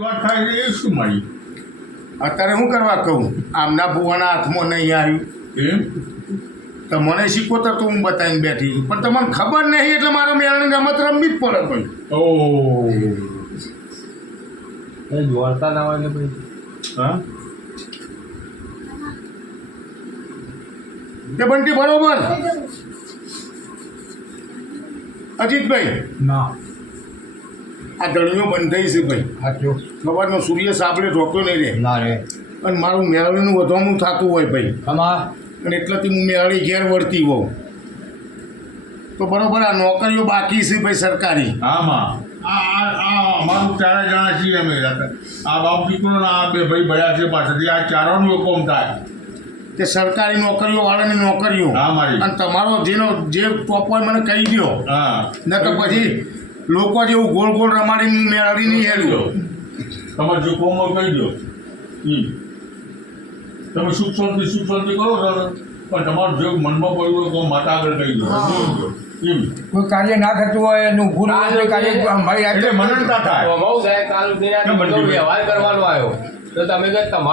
વાત થાય એ શું મળી અત્યારે શું કરવા કહું? આમના ભુવાના હાથમાં નહીં આવ્યું. એમ? તો મને શીખો તો તું હું બતાવીને બેઠી છું. પણ તમને ખબર નહીં એટલે મારો મેળાની રમત રમવી જ પડે ભાઈ. ઓ. એ જોડતા ના હોય ભાઈ? હા? તે બંટી બરોબર? અજીતભાઈ? ના. આ ધણીઓ બંધ થઈ છે ભાઈ. સાચું. સવારનો સૂર્ય સાપડે ઢોકતો નહીં રહે ના રે. અને મારું મેળવીનું વધવાનું થતું હોય ભાઈ. આમાં? અને એટલાથી હું મેળવી ઘેર વળતી હોઉં. તો બરોબર આ નોકરીઓ બાકી છે ભાઈ સરકારી. આમાં? આ આ આ અમારું ચારે જણા છીએ અમે. આ બાપ દીકરો ને આ બે ભાઈ ભયા છે પાછળથી. આ ચારોનું હુકમ થાય. તે સરકારી નોકરીઓ વાળાની નોકરીઓ. હા, મારી. અને તમારો જેનો જે ટોપ હોય મને કહી દો હા. ન તો પછી લોકો જેવું ગોળ ગોળ રમાડીને મેળવી નહીં હેડ્યો. તમારે જો કોમો કહી દો તમે સુખ શાંતિ સુખ શાંતિ કરો છો પણ તમારું જે મનમાં પડ્યું હોય તો માતા આગળ કહી દો. કોઈ કાર્ય ના થતું હોય એનું ભૂલ કાર્ય મારી એટલે મનનતા થાય. બહુ સાહેબ કાલ વ્યવહાર કરવાનો આવ્યો? તો તમે તમારો